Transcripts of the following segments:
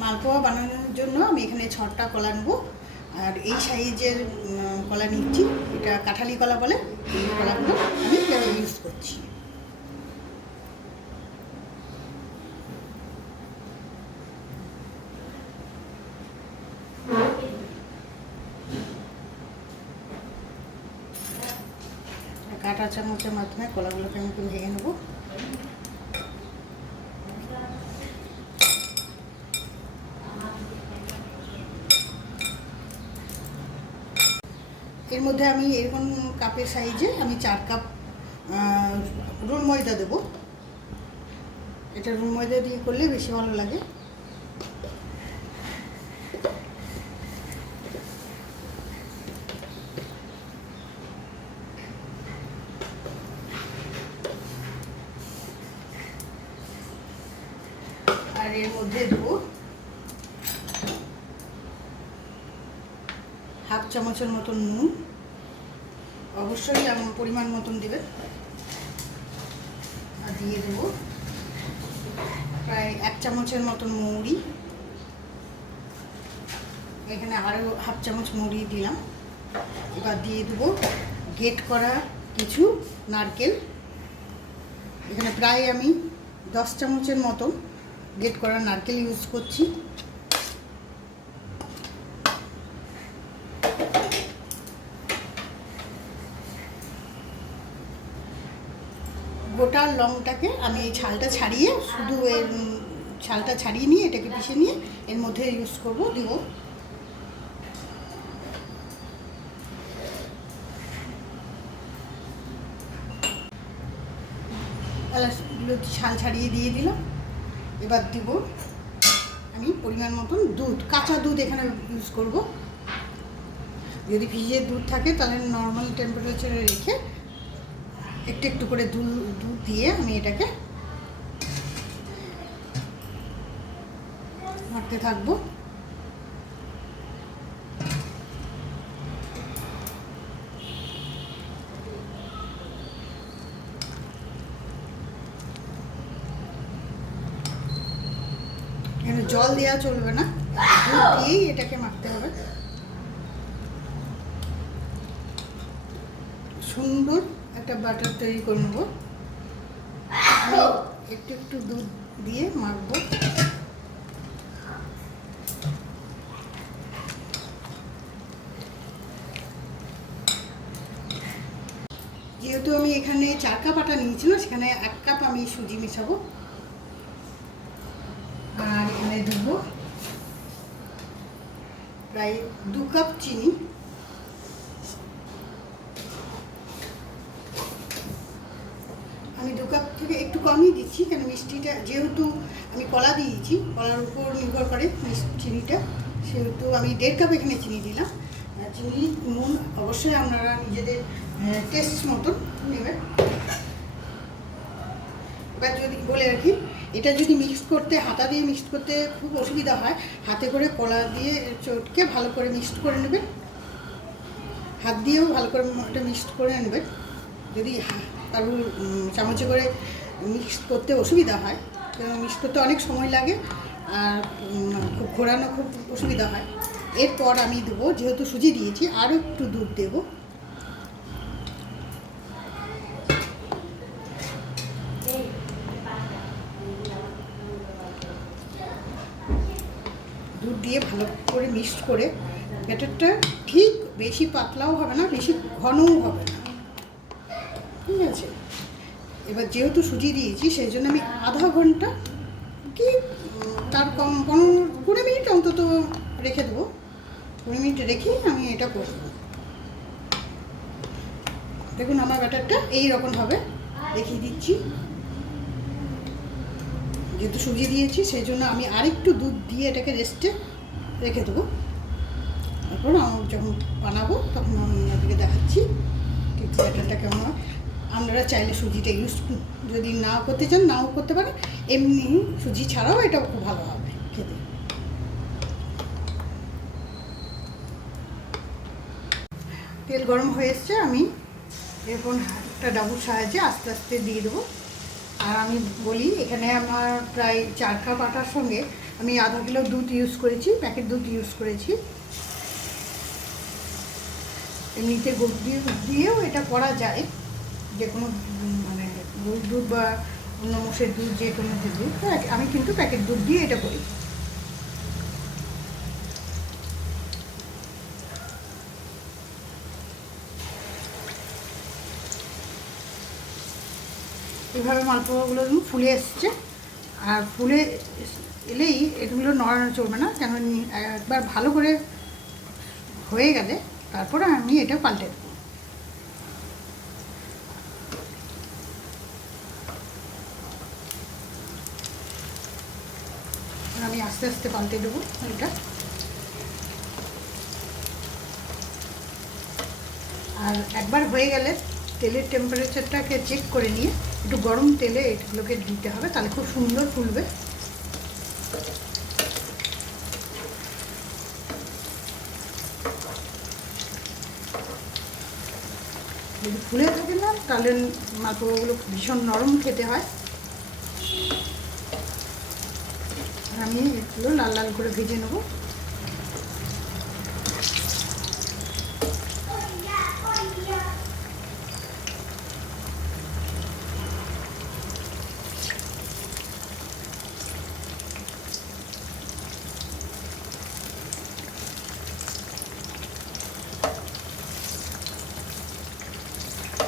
মালপোয়া বানানোর জন্য আমি এখানে 6টা কলা নেব। আর এই সাইজের কলা নিচ্ছি, এটা কাঁঠালি কলা বলে। এই কলাগুলো আমি ইউজ করছি। কাঁটা চামচের মাধ্যমে কলাগুলোকে আমি একটু ভেঙে নেব। এর মধ্যে আমি এরকম কাপের সাইজে আমি 4 কাপ রুল ময়দা দেবো। এটা রুল ময়দা দিয়ে করলে বেশি ভালো লাগে। আর এর মধ্যে দেবো হাফ চামচের মতন নুন, অবশ্যই পরিমাণ মতন দেবেন। আর দিয়ে দেবো প্রায় 1 চামচের মতন মৌরি। এখানে আরও হাফ চামচ মৌরি দিলাম। এবার দিয়ে দেবো গ্রেট করা কিছু নারকেল। এখানে প্রায় আমি 10 চামচের মতন গ্রেট করা নারকেল ইউজ করছি। গোটা লংটাকে আমি এই ছালটা ছাড়িয়ে, শুধু এর ছালটা ছাড়িয়ে নিয়ে এটাকে পিষে নিয়ে এর মধ্যে ইউজ করব, দিব। এলাচগুলো ছাল ছাড়িয়ে দিয়ে দিলাম। এবার দিব আমি পরিমাণ মতন দুধ, কাঁচা দুধ এখানে ইউজ করব। যদি ভিজে দুধ থাকে তাহলে নর্মাল টেম্পারেচারে রেখে একটু একটু করে দুধ দিয়ে আমি এটাকে নাড়তে থাকবো। এখানে জল দেওয়া চলবে না, দুধ দিয়েই এটাকে মাখতে হবে। সুন্দর একটা বাটার তৈরি করে নেবো। আমি একটু একটু দুধ দিয়ে মাখবো। যেহেতু আমি এখানে 4 কাপ আটা নিয়েছিলাম, সেখানে 1 কাপ আমি সুজি মেশাবো। আর এখানে দেবো প্রায় 2 কাপ চিনি। আমি 2 কাপ থেকে একটু কমই দিচ্ছি, কেন মিষ্টিটা যেহেতু আমি কলা দিয়েছি, কলার উপর নির্ভর করে চিনিটা, সেহেতু আমি 1.5 কাপ এখানে চিনি দিলাম। চিনি নুন অবশ্যই আপনারা নিজেদের টেস্ট মতন নেবেন। এবার যদি বলে রাখি, এটা যদি মিক্স করতে, হাতা দিয়ে মিক্স করতে খুব অসুবিধা হয়, হাতে করে কলা দিয়ে চটকে ভালো করে মিক্সড করে নেবেন। হাত দিয়েও ভালো করে একটা মিক্সড করে নেবেন। যদি কারো চামচে করে মিক্স করতে অসুবিধা হয়, কারণ মিক্স করতে অনেক সময় লাগে আর খুব ঘোরানো খুব অসুবিধা হয়। এরপর আমি দেবো, যেহেতু সুজি দিয়েছি, আরও একটু দুধ দেবো। দুধ দিয়ে ভালো করে মিক্সড করে ব্যাটারটা ঠিক বেশি পাতলাও হবে না, বেশি ঘনও হবে না, ঠিক আছে। এবার যেহেতু সুজি দিয়েছি, সেই জন্য আমি আধা ঘন্টা কি তার কম 15-20 মিনিট অন্তত রেখে দেবো। 20 মিনিট রেখে আমি এটা করব। দেখুন আমার ব্যাটারটা এই রকম হবে, দেখিয়ে দিচ্ছি। যেহেতু সুজি দিয়েছি, সেই জন্য আমি আরেকটু দুধ দিয়ে এটাকে রেস্টে রেখে দেবো। তারপর যখন বানাবো তখন আমি আপনাদেরকে দেখাচ্ছি ঠিক ব্যাটারটা কেমন হয়। আপনারা চাইলে সুজিটা ইউজ যদি না করতে চান, নাও করতে পারেন। এমনি সুজি ছাড়াও এটাও খুব ভালো হবে খেতে। তেল গরম হয়ে এসছে, আমি এরকম একটা ডাবুর সাহায্যে আস্তে আস্তে দিয়ে দেবো। আর আমি বলি, এখানে আমার প্রায় 4 কাপ আটার সঙ্গে আমি আধা কিলো দুধ ইউজ করেছি, প্যাকেট দুধ ইউজ করেছি। এমনিতে গরুর দুধ দিয়েও এটা করা যায়, যে কোনো মানে গরুর দুধ বা অন্য মোষের দুধ, যে কোনো দুধ। আমি কিন্তু প্যাকেট দুধ দিয়ে এটা করি। এভাবে মালপোয়াগুলো ফুলে এসছে, আর ফুলে এলেই এগুলো নড়ানো চলবে না, কেন একবার ভালো করে হয়ে গেলে তারপরে আমি এটা পাল্টে দেবো। আমি আস্তে আস্তে পাল্টে দেবো এটা। আর একবার হয়ে গেলে তেলের টেম্পারেচারটাকে চেক করে নিয়ে একটু গরম তেলে এগুলোকে দিতে হবে, তাহলে খুব সুন্দর ফুলবে। যদি ফুলে থাকে না তাহলে মালপোয়াগুলো ভীষণ নরম খেতে হয়। আমি এগুলো লাল লাল করে ভেজে নেবো।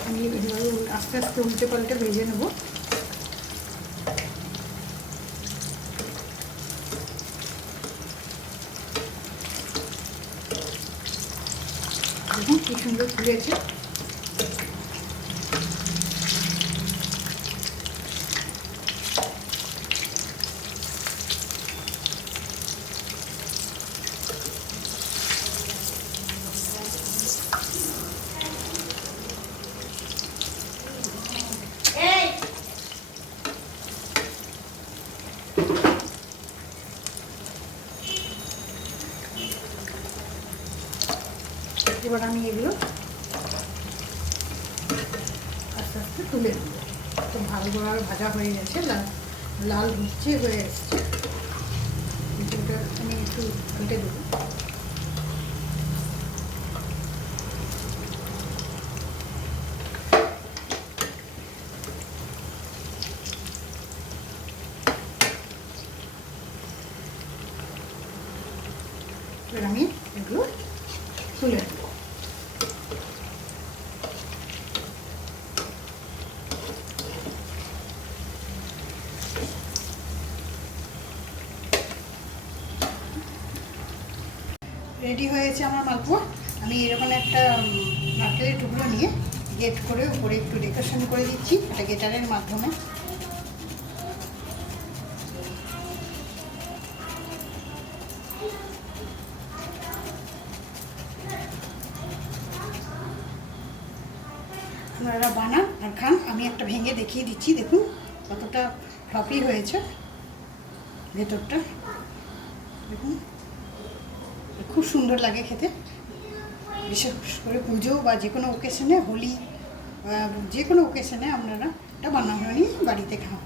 আমি এভাবে আস্তে আস্তে উল্টে পাল্টে ভেজে নেবো। দেখুন কি সুন্দর ফুলেছে। এবার আমি এগুলো আস্তে আস্তে তুলে নেব। তো ভালোভাবে ভাজা হয়ে গেছে, লাল হচ্ছে, হয়ে এসছে। এটা আমি একটু উল্টে দেবো। এবার আমি এগুলো তুলে নেব। রেডি হয়েছে আমার মালপোয়া। আমি এরকম একটা নারকেলের টুকরো নিয়ে গেট করে উপরে একটু ডেকোরেশন করে দিচ্ছি, এটা গেটারের মাধ্যমে। আপনারা বানান আর খান। আমি একটা ভেঙে দেখিয়ে দিচ্ছি, দেখুন কতটা ফ্লপি হয়েছে ভেতরটা। দেখুন খুব সুন্দর লাগে খেতে, বিশেষ করে পুজো বা যে কোনো ওকেশনে, হোলি, যে কোনো ওকেশনে আপনারা এটা বানানো নিয়ে বাড়িতে খান।